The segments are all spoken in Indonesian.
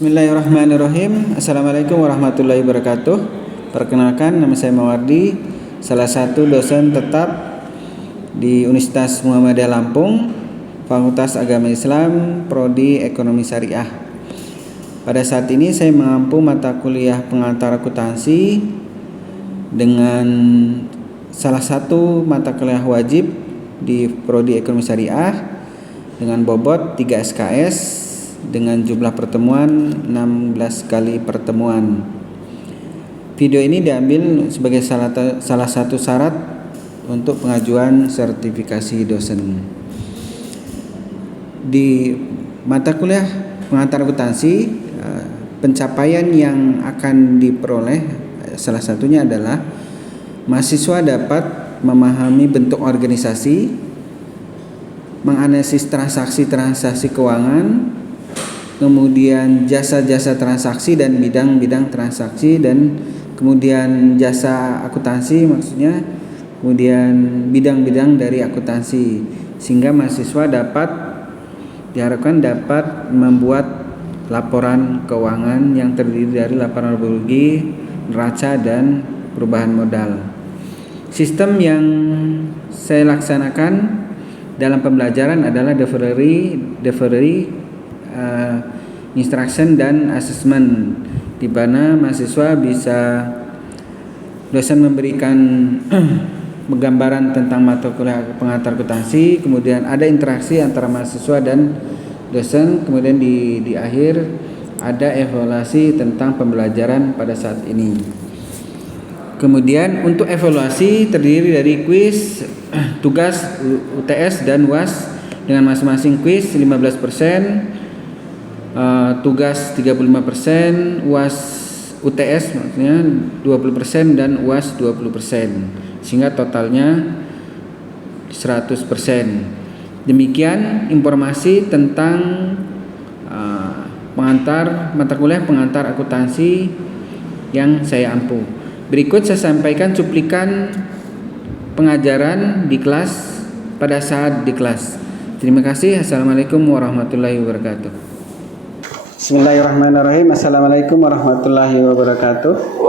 Bismillahirrahmanirrahim. Assalamualaikum warahmatullahi wabarakatuh. Perkenalkan, nama saya Mawardi, salah satu dosen tetap di Universitas Muhammadiyah Lampung, Fakultas Agama Islam, Prodi Ekonomi Syariah. Pada saat ini saya mengampu mata kuliah pengantar akuntansi dengan salah satu mata kuliah wajib di Prodi Ekonomi Syariah dengan bobot 3 SKS dengan jumlah pertemuan 16 kali pertemuan. Video ini diambil sebagai salah satu syarat untuk pengajuan sertifikasi dosen. Di mata kuliah pengantar akuntansi, pencapaian yang akan diperoleh salah satunya adalah mahasiswa dapat memahami bentuk organisasi, menganalisis transaksi-transaksi keuangan, kemudian jasa-jasa transaksi dan bidang-bidang transaksi, dan kemudian jasa akuntansi maksudnya, kemudian bidang-bidang dari akuntansi, sehingga mahasiswa diharapkan dapat membuat laporan keuangan yang terdiri dari laporan rugi, neraca, dan perubahan modal. Sistem yang saya laksanakan dalam pembelajaran adalah delivery, instruction dan assessment, di mana mahasiswa dosen memberikan gambaran tentang mata kuliah pengantar akuntansi, kemudian ada interaksi antara mahasiswa dan dosen, kemudian di akhir ada evaluasi tentang pembelajaran pada saat ini. Kemudian untuk evaluasi terdiri dari kuis, tugas UTS dan UAS dengan masing-masing kuis 15%, tugas 35%, UAS UTS maksudnya 20% dan UAS 20%, sehingga totalnya 100%. Demikian informasi tentang mata kuliah pengantar akuntansi yang saya ampu. Berikut saya sampaikan cuplikan pengajaran di kelas pada saat di kelas. Terima kasih. Assalamualaikum warahmatullahi wabarakatuh. Bismillahirrahmanirrahim. Assalamualaikum warahmatullahi wabarakatuh.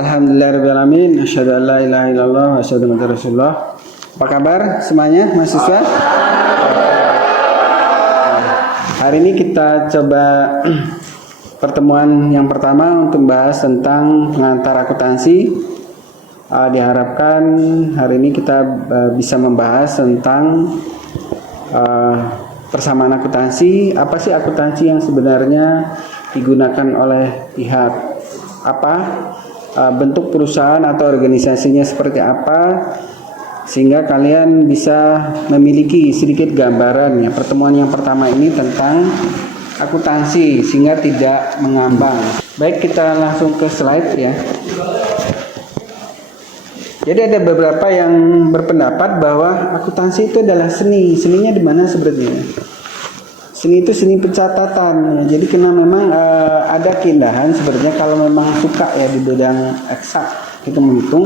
Alhamdulillahirrahmanirrahim. Asyhadu an la ilaha illallah wa asyhadu anna rasulullah. Apa kabar semuanya mahasiswa? Hari ini kita coba pertemuan yang pertama untuk membahas tentang pengantar akuntansi. Diharapkan hari ini kita bisa membahas tentang persamaan akuntansi. Apa sih akuntansi yang sebenarnya digunakan oleh pihak apa, bentuk perusahaan atau organisasinya seperti apa, sehingga kalian bisa memiliki sedikit gambaran ya. Pertemuan yang pertama ini tentang akuntansi sehingga tidak mengambang. Baik, kita langsung ke slide ya. Jadi ada beberapa yang berpendapat bahwa akuntansi itu adalah seni. Seninya di mana sebenarnya? Seni itu seni pencatatan. Jadi karena memang ada keindahan sebenarnya kalau memang suka ya di bidang eksak kita menghitung.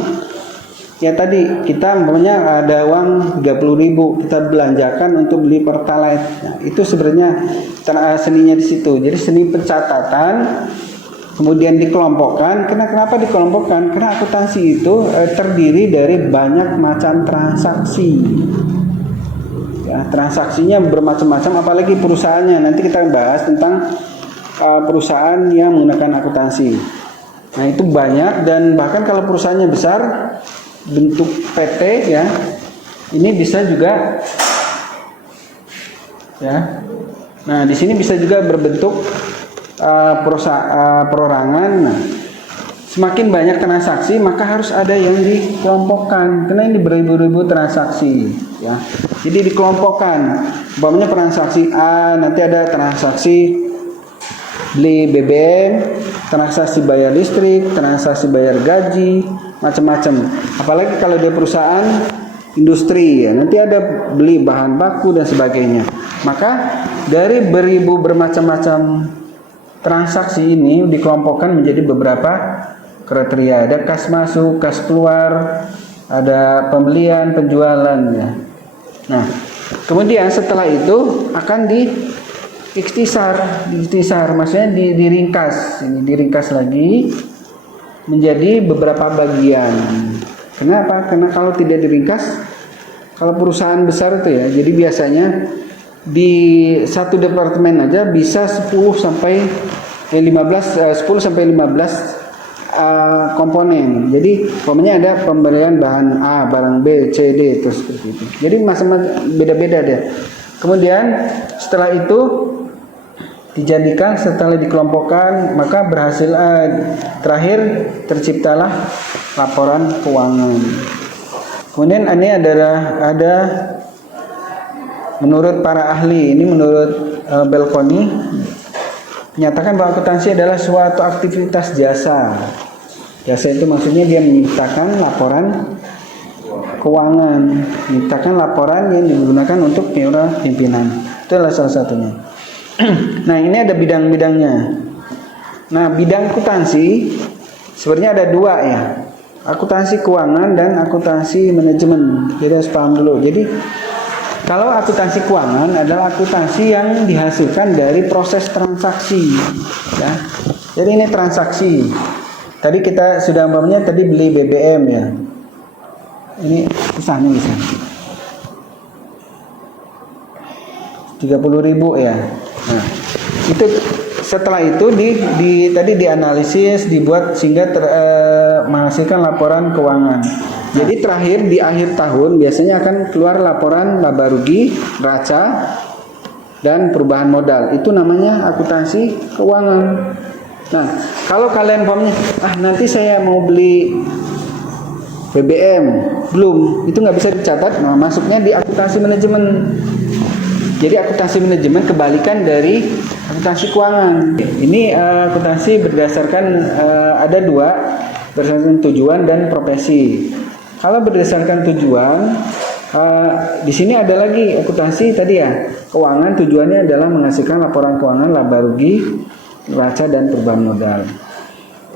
Ya tadi kita umpamanya ada uang 30.000 kita belanjakan untuk beli pertalite. Nah, itu sebenarnya seninya di situ. Jadi seni pencatatan kemudian dikelompokkan. Kenapa dikelompokkan? Karena akuntansi itu terdiri dari banyak macam transaksi. Ya, transaksinya bermacam-macam, apalagi perusahaannya. Nanti kita bahas tentang perusahaan yang menggunakan akuntansi. Nah, itu banyak, dan bahkan kalau perusahaannya besar bentuk PT ya, ini bisa juga ya. Nah, di sini bisa juga berbentuk perorangan. Nah, semakin banyak transaksi maka harus ada yang dikelompokkan, karena ini beribu-ribu transaksi ya. Jadi dikelompokkan. Umpamanya transaksi A, nanti ada transaksi beli BBM, transaksi bayar listrik, transaksi bayar gaji, macam-macam. Apalagi kalau dia perusahaan industri ya, nanti ada beli bahan baku dan sebagainya. Maka dari beribu bermacam-macam transaksi ini dikelompokkan menjadi beberapa kriteria. Ada kas masuk, kas keluar, ada pembelian, penjualan ya. Nah, Kemudian setelah itu akan diikhtisar, maksudnya diringkas. Ini diringkas lagi menjadi beberapa bagian. Kenapa? Karena kalau tidak diringkas, kalau perusahaan besar itu ya, jadi biasanya di satu departemen aja bisa 10 sampai 15 komponen. Jadi umpamanya ada pemberian bahan A, barang B, C, D, terus seperti itu. Jadi masing-masing beda-beda deh. Kemudian setelah itu dijadikan, setelah dikelompokkan, maka berhasil terakhir terciptalah laporan keuangan. Kemudian ini ada menurut para ahli, ini menurut Belkoni, menyatakan bahwa akuntansi adalah suatu aktivitas jasa. Jasa itu maksudnya dia menciptakan laporan keuangan, menciptakan laporan yang digunakan untuk pimpinan. Itu adalah salah satunya. Nah, ini ada bidang-bidangnya. Nah, bidang akuntansi sebenarnya ada dua ya. Akuntansi keuangan dan akuntansi manajemen. Kita harus paham dulu. Jadi kalau akuntansi keuangan adalah akuntansi yang dihasilkan dari proses transaksi, ya. Jadi ini transaksi. Tadi kita sudah umpamanya tadi beli BBM ya. Ini usahanya bisa. 30.000 ya. Nah, itu setelah itu tadi dianalisis, dibuat sehingga menghasilkan laporan keuangan. Jadi terakhir di akhir tahun biasanya akan keluar laporan laba rugi, neraca, dan perubahan modal. Itu namanya akuntansi keuangan. Nah, kalau kalian umpamanya, nanti saya mau beli BBM, belum, itu nggak bisa dicatat. Nah, masuknya di akuntansi manajemen. Jadi akuntansi manajemen kebalikan dari akuntansi keuangan. Ini akuntansi berdasarkan ada dua, berdasarkan tujuan dan profesi. Kalau berdasarkan tujuan, di sini ada lagi akuntansi tadi ya, keuangan tujuannya adalah menghasilkan laporan keuangan laba rugi, neraca dan perubahan modal.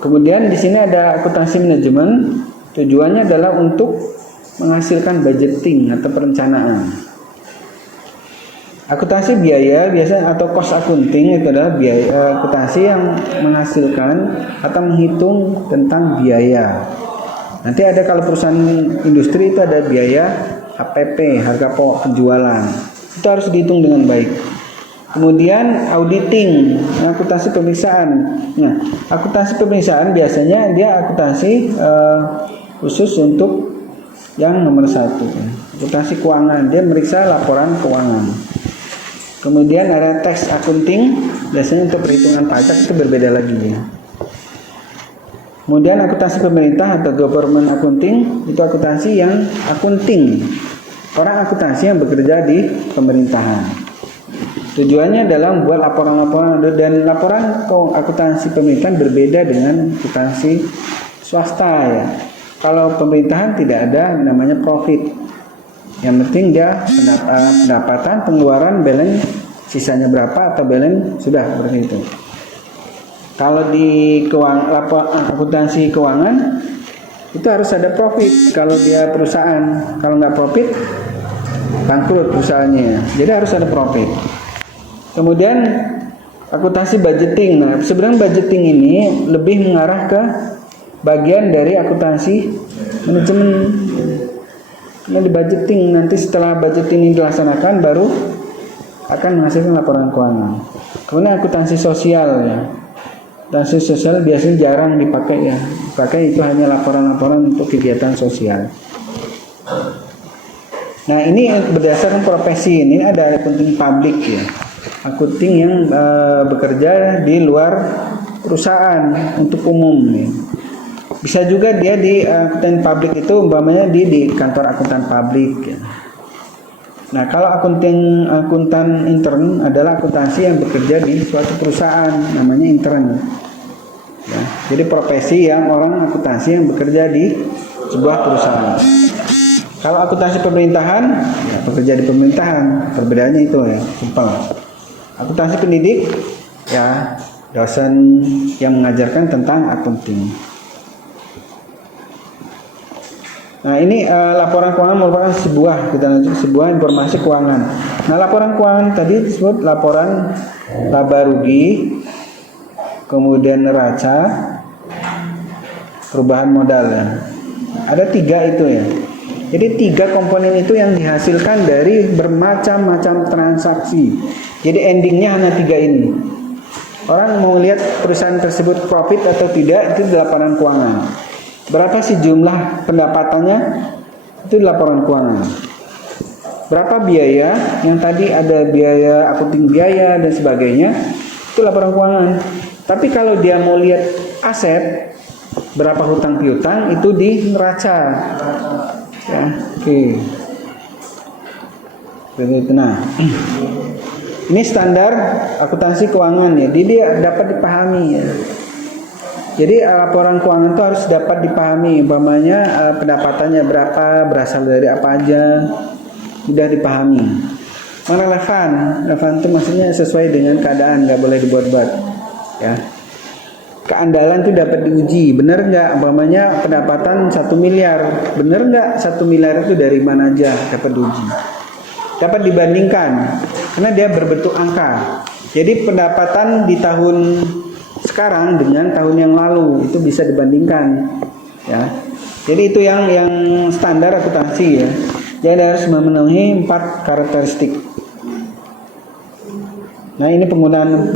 Kemudian di sini ada akuntansi manajemen, tujuannya adalah untuk menghasilkan budgeting atau perencanaan. Akuntansi biaya biasanya atau cost accounting itu adalah biaya akuntansi yang menghasilkan atau menghitung tentang biaya. Nanti ada kalau perusahaan industri itu ada biaya HPP, harga pokok penjualan. Itu harus dihitung dengan baik. Kemudian auditing, akuntansi pemeriksaan. Nah, akuntansi pemeriksaan biasanya dia akuntansi khusus untuk yang nomor 1. Akuntansi keuangan, dia meriksa laporan keuangan. Kemudian ada tax accounting, biasanya untuk perhitungan pajak itu berbeda lagi ya. Kemudian akuntansi pemerintah atau government accounting, itu akuntansi yang accounting, orang akuntansi yang bekerja di pemerintahan. Tujuannya adalah membuat laporan-laporan, dan laporan akuntansi pemerintahan berbeda dengan akuntansi swasta ya. Kalau pemerintahan tidak ada namanya profit. Yang penting dia pendapatan, pengeluaran, balance, sisanya berapa atau balance sudah seperti itu. Kalau di akuntansi keuangan itu harus ada profit. Kalau dia perusahaan, kalau nggak profit bangkrut perusahaannya. Jadi harus ada profit. Kemudian akuntansi budgeting. Nah, sebenarnya budgeting ini lebih mengarah ke bagian dari akuntansi manajemen. Nah, di budgeting nanti setelah budgeting ini dilaksanakan baru akan menghasilkan laporan keuangan. Kemudian akuntansi sosial ya. Akuntansi sosial biasanya jarang dipakai ya. Dipakai itu hanya laporan-laporan untuk kegiatan sosial. Nah, ini berdasarkan profesi. Ini ada akunting publik ya. Akunting yang bekerja di luar perusahaan untuk umum nih. Bisa juga dia di akuntan publik itu umpamanya di kantor akuntan publik ya. Nah, kalau akuntan intern adalah akuntansi yang bekerja di suatu perusahaan, namanya intern ya. Jadi profesi yang orang akuntansi yang bekerja di sebuah perusahaan. Kalau akuntansi pemerintahan ya, bekerja di pemerintahan, perbedaannya itu ya, simpel. Akuntansi pendidik ya, dosen yang mengajarkan tentang akunting. Nah ini laporan keuangan merupakan sebuah informasi keuangan. Nah laporan keuangan tadi disebut laporan laba rugi, kemudian neraca, perubahan modal ya. Ada 3 itu ya. Jadi 3 komponen itu yang dihasilkan dari bermacam-macam transaksi. Jadi endingnya hanya 3 ini. Orang mau lihat perusahaan tersebut profit atau tidak, itu di laporan keuangan. Berapa sih jumlah pendapatannya, itu di laporan keuangan. Berapa biaya, yang tadi ada biaya, akunting biaya dan sebagainya, itu laporan keuangan. Tapi kalau dia mau lihat aset, berapa hutang piutang, itu di neraca. Ya, oke. Nah, ini standar akuntansi keuangan ya. Jadi dia dapat dipahami ya. Jadi laporan keuangan itu harus dapat dipahami. Umpamanya pendapatannya berapa, berasal dari apa aja, sudah dipahami. Mana relevan itu maksudnya sesuai dengan keadaan, nggak boleh dibuat-buat. Ya. Keandalan itu dapat diuji, benar nggak? Umpamanya pendapatan 1 miliar, benar nggak 1 miliar itu dari mana aja, dapat diuji. Dapat dibandingkan, karena dia berbentuk angka. Jadi pendapatan di tahun sekarang dengan tahun yang lalu itu bisa dibandingkan, ya. Jadi itu yang standar akuntansi ya. Jadi harus memenuhi 4 karakteristik. Nah ini penggunaan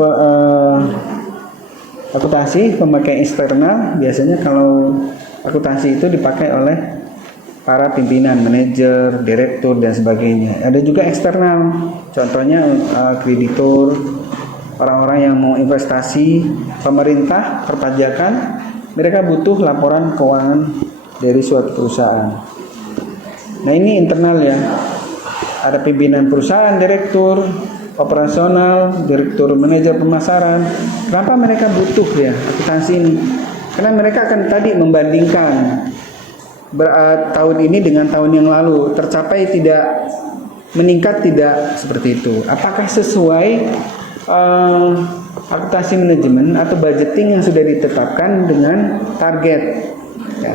akuntansi pemakai eksternal. Biasanya kalau akuntansi itu dipakai oleh para pimpinan, manajer, direktur dan sebagainya. Ada juga eksternal, contohnya kreditur, orang-orang yang mau investasi, pemerintah, perpajakan, mereka butuh laporan keuangan dari suatu perusahaan. Nah ini internal ya, ada pimpinan perusahaan, direktur operasional, direktur manajer pemasaran. Kenapa mereka butuh ya akuntansi ini? Karena mereka akan tadi membandingkan tahun ini dengan tahun yang lalu, tercapai tidak, meningkat tidak, seperti itu. Apakah sesuai akuntansi manajemen atau budgeting yang sudah ditetapkan dengan target ya.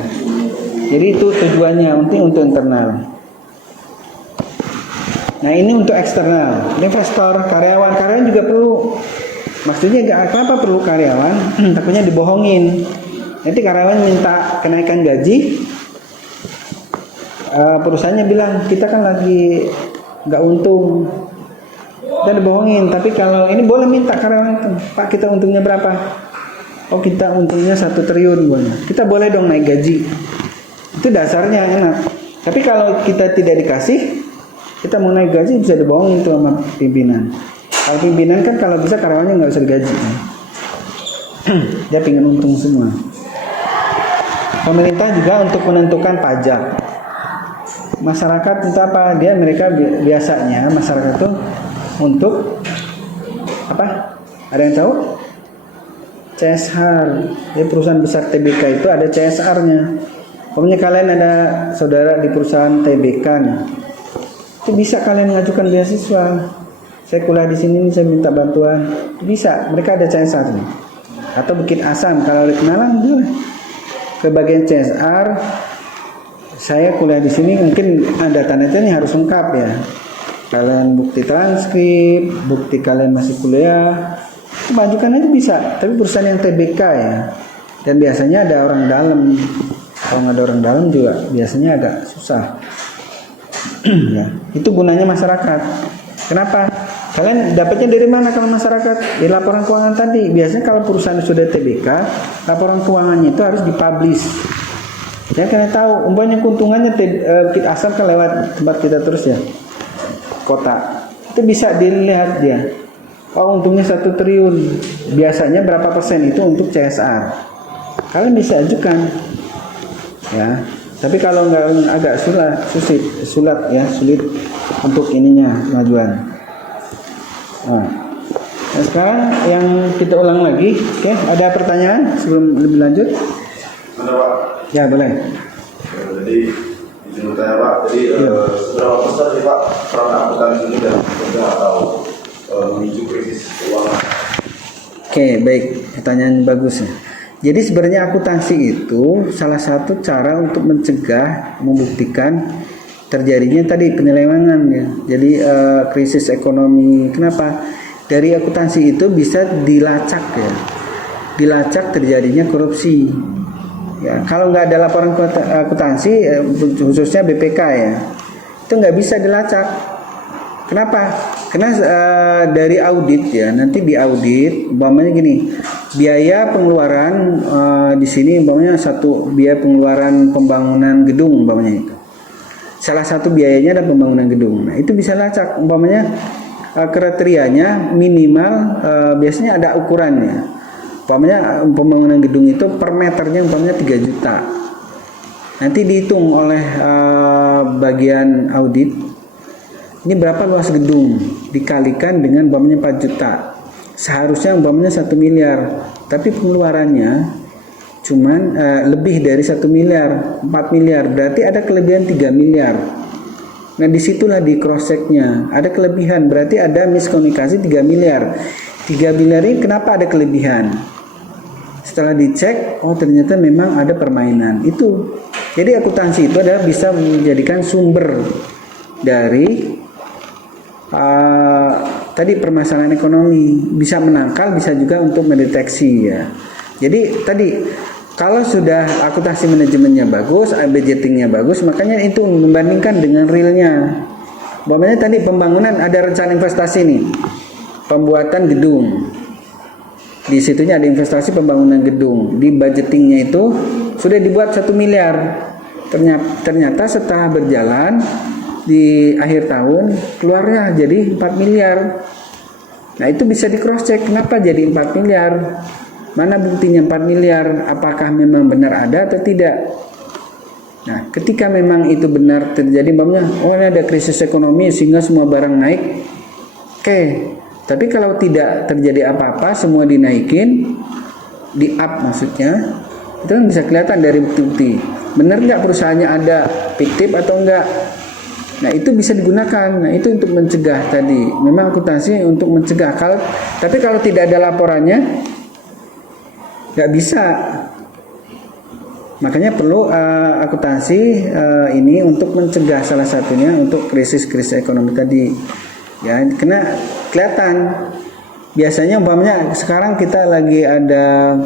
Jadi itu tujuannya untuk internal. Nah ini untuk eksternal, investor, karyawan juga perlu. Maksudnya kenapa perlu karyawan? Takutnya dibohongin. Nanti karyawan minta kenaikan gaji, perusahaannya bilang kita kan lagi nggak untung, dan dibohongin. Tapi kalau ini boleh minta karyawan itu, Pak kita untungnya berapa? Oh kita untungnya 1 triliun, kita boleh dong naik gaji. Itu dasarnya enak. Tapi kalau kita tidak dikasih, kita mau naik gaji bisa dibohongin tuh sama pimpinan. Kalau pimpinan kan kalau bisa karyawannya nggak usah digaji. Dia pengen untung semua. Pemerintah juga untuk menentukan pajak. Masyarakat itu apa? Mereka biasanya masyarakat itu untuk apa? Ada yang tahu? CSR. Jadi perusahaan besar TBK itu ada CSR-nya. Pokoknya kalian ada saudara di perusahaan TBK nih, itu bisa kalian mengajukan beasiswa. Saya kuliah di sini, saya minta bantuan. Bisa, mereka ada CSR nih. Atau bikin asam, kalau kenalan boleh. Ke bagian CSR, saya kuliah di sini, mungkin data-data ini harus lengkap ya. Kalian bukti transkrip, bukti kalian masih kuliah, majukan aja bisa. Tapi perusahaan yang TBK ya, dan biasanya ada orang dalam. Kalau nggak ada orang dalam juga biasanya agak susah. Ya, itu gunanya masyarakat. Kenapa? Kalian dapatnya dari mana kalau masyarakat? Di laporan keuangan tadi. Biasanya kalau perusahaan sudah TBK, laporan keuangannya itu harus dipublish. Ya kalian tahu, umpamanya keuntungannya kita asal kan lewat tempat kita terus ya, kota. Itu bisa dilihat dia. Oh untungnya 1 triliun. Biasanya berapa persen itu untuk CSR. Kalian bisa ajukan. Ya. Tapi kalau nggak agak sulit untuk ininya pengajuan. Nah, sekarang yang kita ulang lagi, oke? Ada pertanyaan sebelum lebih lanjut? Ada Pak? Ya boleh. Jadi izin bertanya Pak, jadi seberapa besar sih Pak peran akuntansi ini dalam mencegah atau memicu krisis keuangan? Oke, baik, pertanyaan bagus ya. Jadi sebenarnya akuntansi itu salah satu cara untuk mencegah, membuktikan terjadinya tadi penyelewengan ya. Jadi krisis ekonomi. Kenapa? Dari akuntansi itu bisa dilacak ya. Dilacak terjadinya korupsi. Ya, kalau nggak ada laporan akuntansi, khususnya BPK ya, itu nggak bisa dilacak. Kenapa? Karena dari audit ya, nanti di audit, umpamanya gini, biaya pengeluaran di sini umpamanya satu biaya pengeluaran pembangunan gedung umpamanya itu. Salah satu biayanya adalah pembangunan gedung. Nah, itu bisa lacak. Umpamanya kriterianya minimal biasanya ada ukurannya. Umpamanya pembangunan gedung itu per meternya umpamanya 3 juta. Nanti dihitung oleh bagian audit. Ini berapa luas gedung dikalikan dengan umpamanya 4 juta. Seharusnya umpamanya 1 miliar, tapi pengeluarannya cuman lebih dari 1 miliar, 4 miliar. Berarti ada kelebihan 3 miliar. Nah, disitulah di cross checknya ada kelebihan, berarti ada miskomunikasi 3 miliar. 3 miliar ini kenapa ada kelebihan? Setelah dicek, oh ternyata memang ada permainan. Itu. Jadi akuntansi itu adalah bisa menjadikan sumber dari tadi permasalahan ekonomi, bisa menangkal, bisa juga untuk mendeteksi ya. Jadi tadi kalau sudah akuntansi manajemennya bagus, budgetingnya bagus, makanya itu membandingkan dengan realnya. Umpamanya tadi pembangunan ada rencana investasi nih, pembuatan gedung, di situnya ada investasi pembangunan gedung, di budgetingnya itu sudah dibuat 1 miliar. Ternyata setelah berjalan di akhir tahun keluarnya jadi 4 miliar. Nah, itu bisa di cross check, kenapa jadi 4 miliar? Mana buktinya 4 miliar? Apakah memang benar ada atau tidak? Nah, ketika memang itu benar terjadi, umpamanya oh ini ada krisis ekonomi sehingga semua barang naik. Oke. Tapi kalau tidak terjadi apa-apa, semua dinaikin, di up maksudnya, itu kan bisa kelihatan dari bukti-bukti. Benar nggak perusahaannya ada fiktif atau enggak? Nah, itu bisa digunakan. Nah, itu untuk mencegah tadi. Memang akuntansi untuk mencegah. Tapi kalau tidak ada laporannya, nggak bisa. Makanya perlu akuntansi ini untuk mencegah, salah satunya untuk krisis-krisis ekonomi tadi. Ya, karena kelihatan. Biasanya umpamanya sekarang kita lagi ada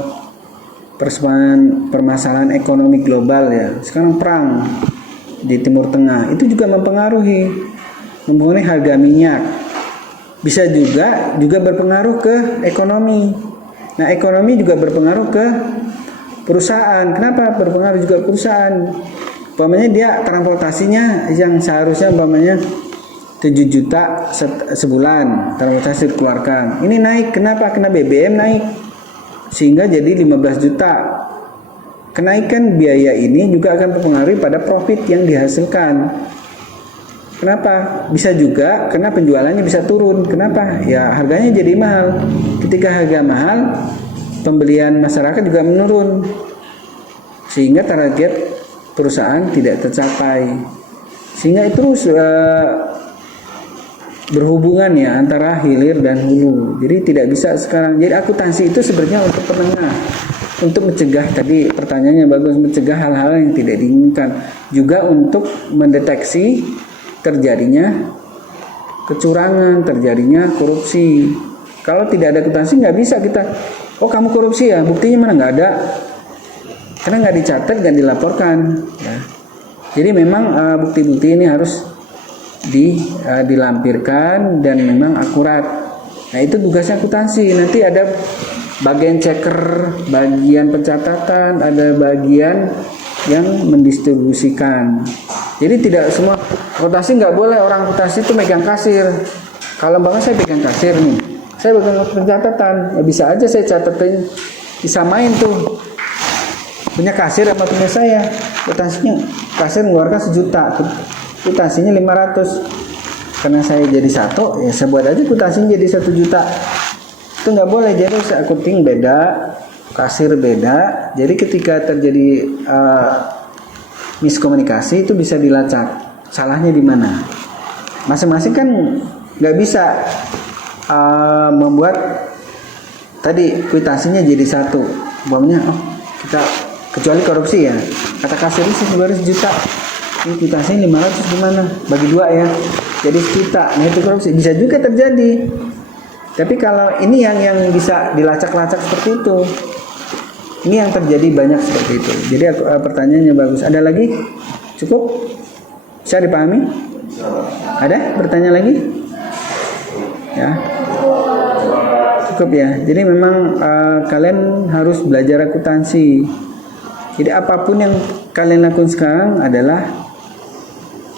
permasalahan ekonomi global ya. Sekarang perang di Timur Tengah, itu juga mempengaruhi harga minyak. Bisa juga berpengaruh ke ekonomi. Nah, ekonomi juga berpengaruh ke perusahaan. Kenapa berpengaruh juga ke perusahaan? Umpamanya dia transportasinya yang seharusnya umpamanya 7 juta sebulan transportasi dikeluarkan. Ini naik, kenapa? Karena BBM naik. Sehingga jadi 15 juta. Kenaikan biaya ini juga akan mempengaruhi pada profit yang dihasilkan. Kenapa? Bisa juga karena penjualannya bisa turun. Kenapa? Ya harganya jadi mahal. Ketika harga mahal, pembelian masyarakat juga menurun. Sehingga target perusahaan tidak tercapai. Sehingga itu berhubungan ya antara hilir dan hulu. Jadi tidak bisa sekarang. Jadi akuntansi itu sebenarnya untuk penengah. Untuk mencegah, tadi pertanyaannya bagus, mencegah hal-hal yang tidak diinginkan, juga untuk mendeteksi terjadinya kecurangan, terjadinya korupsi. Kalau tidak ada akuntansi nggak bisa kita, oh kamu korupsi ya, buktinya mana? Nggak ada, karena nggak dicatat, nggak dilaporkan ya. Jadi memang bukti-bukti ini harus dilampirkan dan memang akurat. Nah, itu tugasnya akuntansi. Nanti ada bagian checker, bagian pencatatan, ada bagian yang mendistribusikan. Jadi tidak semua akuntansi, nggak boleh orang akuntansi itu megang kasir. Kalau saya pegang kasir nih, saya pegang pencatatan, ya bisa aja saya catatin, disamain tuh. Punya kasir apa punya saya? Akuntansinya kasir mengeluarkan 1 juta, akuntansinya 500. Karena saya jadi 1, ya saya buat aja akuntansinya jadi 1 juta. Itu nggak boleh. Jadi accounting beda, kasir beda. Jadi ketika terjadi miskomunikasi itu bisa dilacak salahnya di mana. Masing-masing kan nggak bisa membuat tadi kwitansinya jadi 1. Umpamanya kita kecuali korupsi ya, kata kasir ini 200 juta, ini kuitansinya 500 gimana, bagi 2 ya, jadi sejuta. Nah itu korupsi, bisa juga terjadi. Tapi kalau ini yang bisa dilacak-lacak seperti itu, ini yang terjadi banyak seperti itu. Jadi pertanyaannya bagus. Ada lagi? Cukup? Bisa dipahami? Ada? Bertanya lagi? Ya. Cukup ya. Jadi memang kalian harus belajar akuntansi. Jadi apapun yang kalian lakukan sekarang adalah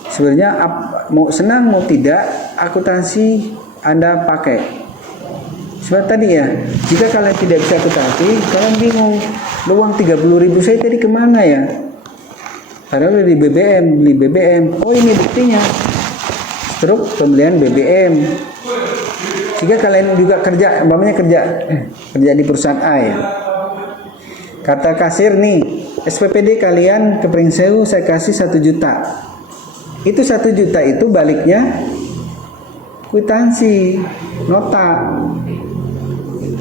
sebenarnya mau senang mau tidak akuntansi Anda pakai. Sebab tadi ya, jika kalian tidak bisa akuntansi, kalian bingung, uang 30.000 saya tadi kemana ya? Padahal beli BBM. Oh ini buktinya, struk pembelian BBM. Jika kalian juga kerja, umpamanya kerja di perusahaan A ya. Kata kasir nih, SPPD kalian ke Pringsewu saya kasih 1 juta. Itu 1 juta itu baliknya kwitansi,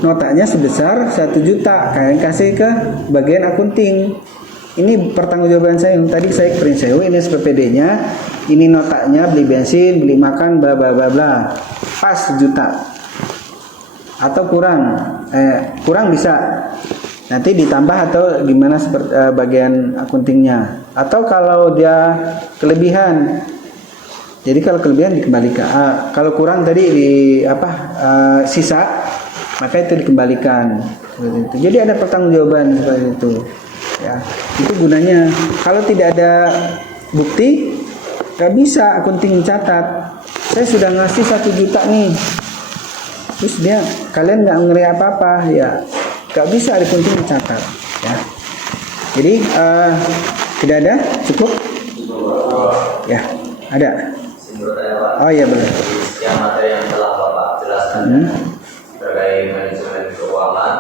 notanya sebesar 1 juta, kalian kasih ke bagian akunting. Ini pertanggungjawaban saya. Tadi saya ke Pringsewu, ini SPPD-nya, ini notanya, beli bensin, beli makan, bla bla bla bla, pas 1 juta. Atau kurang bisa nanti ditambah atau gimana seperti bagian akuntingnya. Atau kalau dia kelebihan, jadi kalau kelebihan dikembalikan, kalau kurang tadi sisa, maka itu dikembalikan. Jadi ada pertanggungjawaban seperti itu. Ya, itu gunanya. Kalau tidak ada bukti, nggak bisa akunting mencatat. Saya sudah ngasih 1 juta nih, terus kalian nggak ngeri apa-apa, ya nggak bisa akunting mencatat. Ya, jadi tidak ada, cukup. Ya, ada. Oh iya benar. Yang materi yang telah Bapak jelaskan terkait manajemen keuangan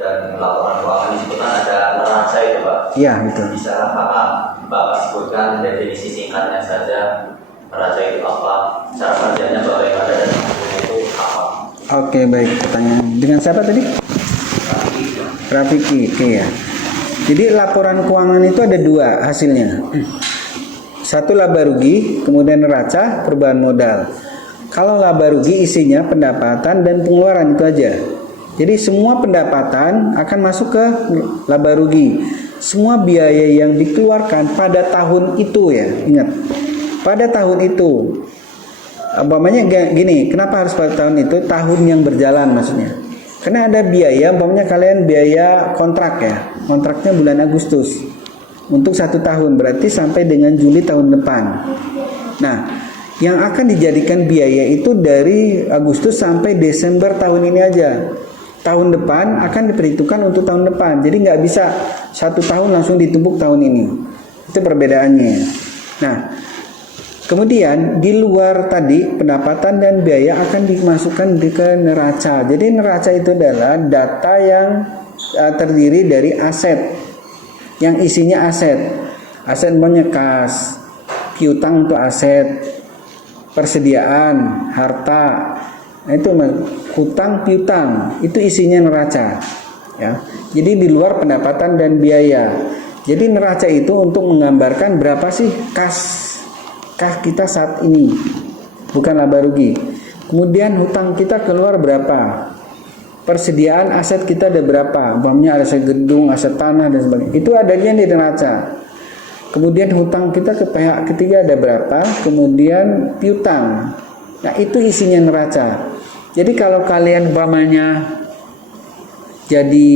dan laporan keuangan disebutkan ada neraca itu Pak. Iya betul. Bisa Bapak sebutkan definisi singkatnya saja, neraca itu apa, cara kerjanya bagaimana dan itu apa? Oke baik, pertanyaan dengan siapa tadi? Rafiki. Oke ya. Jadi laporan keuangan itu ada 2 hasilnya. Satu laba rugi, kemudian neraca perubahan modal. Kalau laba rugi isinya pendapatan dan pengeluaran itu aja. Jadi semua pendapatan akan masuk ke laba rugi. Semua biaya yang dikeluarkan pada tahun itu ya, ingat. Pada tahun itu. Umpamanya gini, kenapa harus pada tahun itu? Tahun yang berjalan maksudnya. Karena ada biaya, umpamanya kalian biaya kontrak ya. Kontraknya bulan Agustus. Untuk 1 tahun, berarti sampai dengan Juli tahun depan. Nah, yang akan dijadikan biaya itu dari Agustus sampai Desember tahun ini aja. Tahun depan akan diperhitungkan untuk tahun depan. Jadi nggak bisa 1 tahun langsung ditumpuk tahun ini. Itu perbedaannya. Nah, kemudian di luar tadi pendapatan dan biaya akan dimasukkan ke neraca. Jadi neraca itu adalah data yang terdiri dari aset. Yang isinya aset maunya kas, piutang untuk aset, persediaan, harta, nah itu hutang piutang, itu isinya neraca. Ya, jadi di luar pendapatan dan biaya. Jadi neraca itu untuk menggambarkan berapa sih kas kita saat ini, bukan laba rugi. Kemudian hutang kita keluar berapa. Persediaan aset kita ada berapa? Umpamanya aset gedung, aset tanah dan sebagainya. Itu adanya di neraca. Kemudian hutang kita ke pihak ketiga ada berapa? Kemudian piutang. Nah, itu isinya neraca. Jadi kalau kalian umpamanya jadi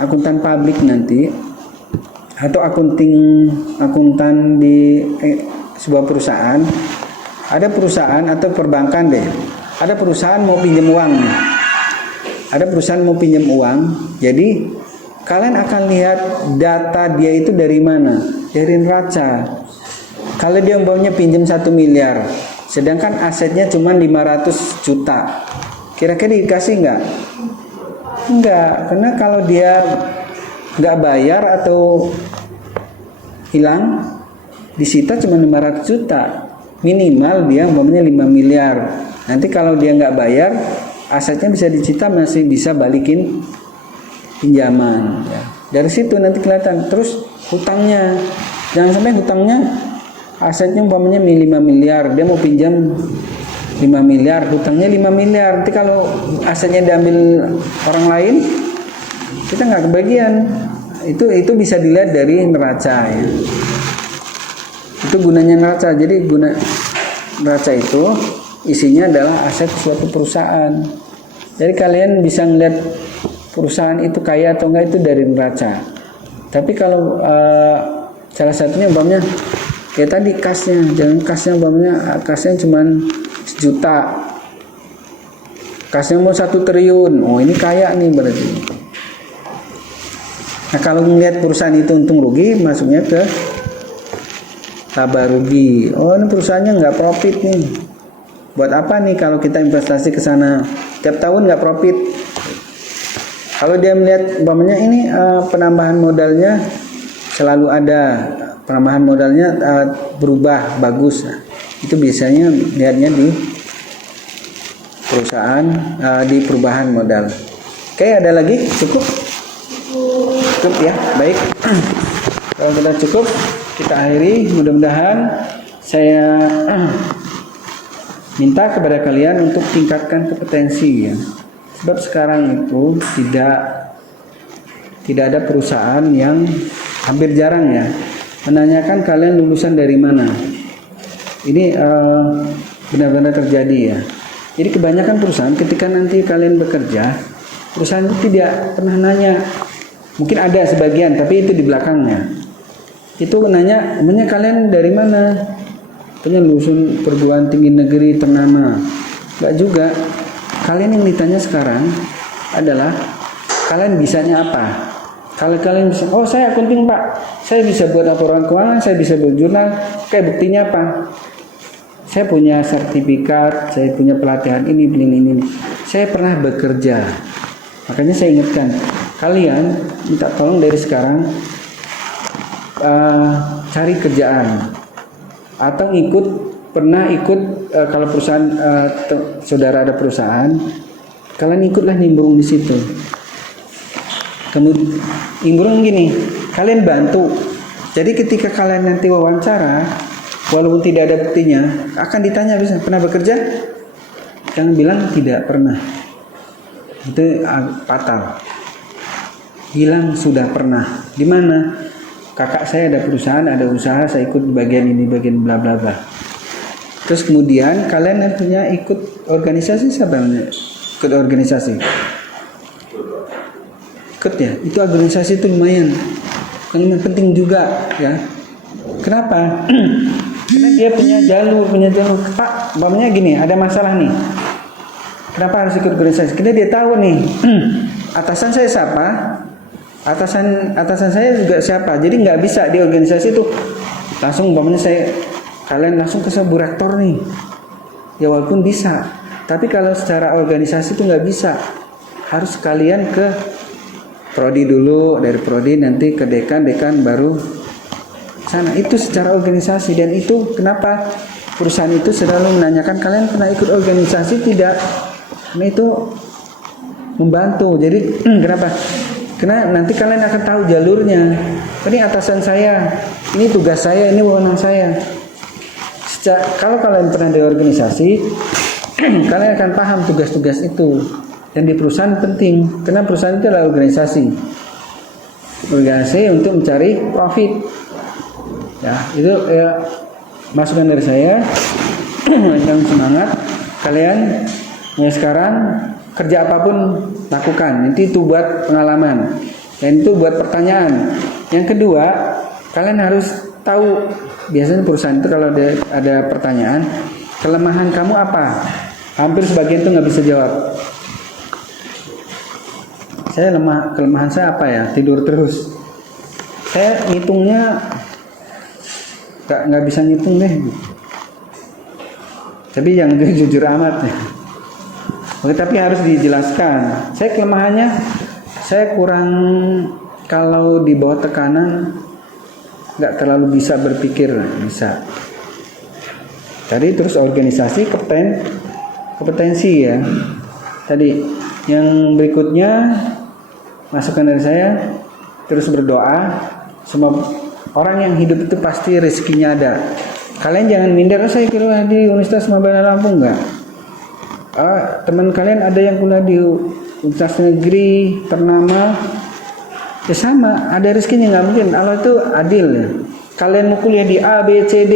akuntan publik nanti atau akuntan di sebuah perusahaan, ada perusahaan atau perbankan deh. Ada perusahaan mau pinjam uang nih. Ada perusahaan mau pinjam uang, jadi kalian akan lihat data dia itu dari mana? Dari neraca. Kalau dia umpamanya pinjam 1 miliar, sedangkan asetnya cuma 500 juta, kira-kira dikasih nggak? Enggak, karena kalau dia nggak bayar atau hilang, disita cuma 500 juta. Minimal dia umpamanya 5 miliar. Nanti kalau dia nggak bayar, asetnya bisa disita, masih bisa balikin pinjaman ya. Dari situ nanti kelihatan. Terus hutangnya, jangan sampai hutangnya asetnya umpamanya 5 miliar, dia mau pinjam 5 miliar, hutangnya 5 miliar. Nanti kalau asetnya diambil orang lain, kita nggak kebagian. Itu bisa dilihat dari neraca ya. Itu gunanya neraca. Jadi guna neraca itu isinya adalah aset suatu perusahaan. Jadi kalian bisa melihat perusahaan itu kaya atau enggak itu dari neraca. Tapi kalau salah satunya umpamanya ya tadi kasnya, jangan kasnya umpamanya kasnya cuma 1 juta, kasnya mau 1 triliun, oh ini kaya nih berarti. Nah kalau melihat perusahaan itu untung rugi, masuknya ke laba rugi. Oh ini perusahaannya nggak profit nih. Buat apa nih kalau kita investasi ke sana tiap tahun nggak profit? Kalau dia melihat umpamanya ini penambahan modalnya selalu ada, penambahan modalnya berubah bagus. Nah, itu biasanya lihatnya di perusahaan di perubahan modal. Oke, ada lagi? Cukup ya, baik. Kalau sudah cukup, kita akhiri. Mudah-mudahan saya minta kepada kalian untuk tingkatkan kompetensi ya. Sebab sekarang itu tidak ada perusahaan yang hampir jarang ya menanyakan kalian lulusan dari mana. Ini benar-benar terjadi ya. Jadi kebanyakan perusahaan ketika nanti kalian bekerja, perusahaan itu tidak pernah nanya. Mungkin ada sebagian, tapi itu di belakangnya. Itu nanya, namanya kalian dari mana? Punya lulusan perguruan tinggi negeri ternama. Enggak juga. Kalian yang ditanya sekarang adalah kalian bisanya apa? Kalau kalian bisa, oh saya akunting Pak, saya bisa buat laporan keuangan, saya bisa buat jurnal. Kayak buktinya apa? Saya punya sertifikat, saya punya pelatihan ini. Saya pernah bekerja. Makanya saya ingatkan, kalian minta tolong dari sekarang cari kerjaan atau pernah ikut kalau perusahaan saudara ada perusahaan, kalian ikutlah nimbrung di situ. Kemudian nimbrung gini, kalian bantu. Jadi ketika kalian nanti wawancara, walaupun tidak ada buktinya, akan ditanya bisa pernah bekerja? Jangan bilang tidak pernah. Itu fatal. Bilang sudah pernah. Di mana? Kakak saya ada perusahaan, ada usaha, saya ikut di bagian ini, bagian bla bla bla. Terus kemudian kalian nantinya ikut organisasi, siapa namanya? Ikut organisasi. Ikut ya. Itu organisasi itu lumayan. Yang penting juga ya. Kenapa? Karena dia punya jalur. Pak, umpamanya gini, ada masalah nih. Kenapa harus ikut organisasi? Karena dia tahu nih, atasan saya siapa, atasan saya juga siapa. Jadi nggak bisa di organisasi itu langsung umpamanya kalian langsung ke sebuah rektor nih. Ya walaupun bisa, tapi kalau secara organisasi itu nggak bisa. Harus kalian ke prodi dulu, dari prodi nanti ke dekan baru sana. Itu secara organisasi. Dan itu kenapa perusahaan itu selalu menanyakan kalian pernah ikut organisasi tidak? Karena itu membantu. Jadi kenapa? Karena nanti kalian akan tahu jalurnya. Ini atasan saya, ini tugas saya, ini wewenang saya. Kalau kalian pernah di organisasi, kalian akan paham tugas-tugas itu. Dan di perusahaan penting, karena perusahaan itu adalah organisasi untuk mencari profit. Ya, itu ya, masukan dari saya. Yang semangat kalian mulai sekarang kerja apapun lakukan. Itu buat pengalaman dan itu buat pertanyaan. Yang kedua, kalian harus tahu biasanya perusahaan itu kalau ada pertanyaan, kelemahan kamu apa? Hampir sebagian itu nggak bisa jawab. Kelemahan saya apa ya? Tidur terus. Saya ngitungnya nggak bisa ngitung deh. Tapi yang jujur amat ya. Oke, tapi harus dijelaskan. Saya kelemahannya, saya kurang kalau di bawah tekanan nggak terlalu bisa berpikir, bisa. Tadi terus organisasi, kompetensi ya. Tadi yang berikutnya masukan dari saya, terus berdoa. Semua orang yang hidup itu pasti rezekinya ada. Kalian jangan minder, saya kuliah di Universitas Mabana Lampung enggak. Teman kalian ada yang kuliah di Universitas negeri ternama, ya sama, ada rezekinya, nggak mungkin. Allah itu adil ya. Kalian mau kuliah di A, B, C, D,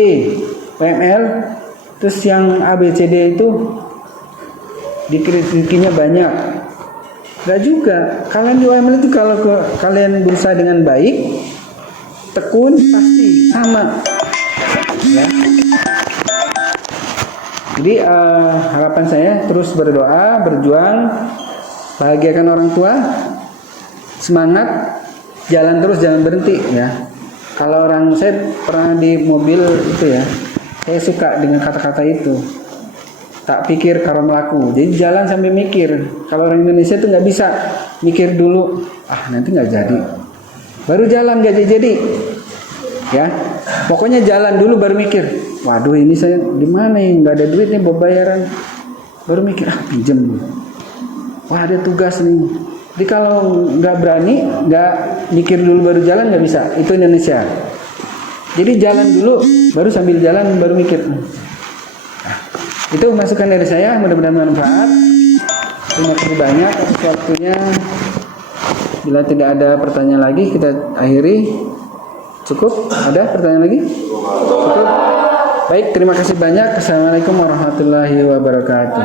UML, terus yang A, B, C, D itu rezekinya banyak. Enggak juga. Kalian di UML itu kalau kalian berusaha dengan baik, tekun, pasti sama. Ya. Jadi harapan saya terus berdoa, berjuang, bahagiakan orang tua, semangat, jalan terus, jangan berhenti ya. Kalau saya pernah di mobil itu ya, saya suka dengan kata-kata itu. Tak pikir karo melaku. Jadi jalan sambil mikir. Kalau orang Indonesia itu nggak bisa mikir dulu, nanti nggak jadi. Baru jalan nggak jadi. Ya, pokoknya jalan dulu baru mikir. Waduh, ini saya di mana ya? Nggak ada duit nih buat bayaran. Baru mikir, pinjem. Wah, ada tugas nih. Jadi kalau nggak berani, nggak mikir dulu baru jalan, nggak bisa. Itu Indonesia. Jadi jalan dulu, baru sambil jalan baru mikir. Itu masukan dari saya, mudah-mudahan bermanfaat. Terima kasih banyak atas waktunya. Bila tidak ada pertanyaan lagi, kita akhiri. Cukup? Ada pertanyaan lagi? Cukup? Baik, terima kasih banyak. Assalamualaikum warahmatullahi wabarakatuh.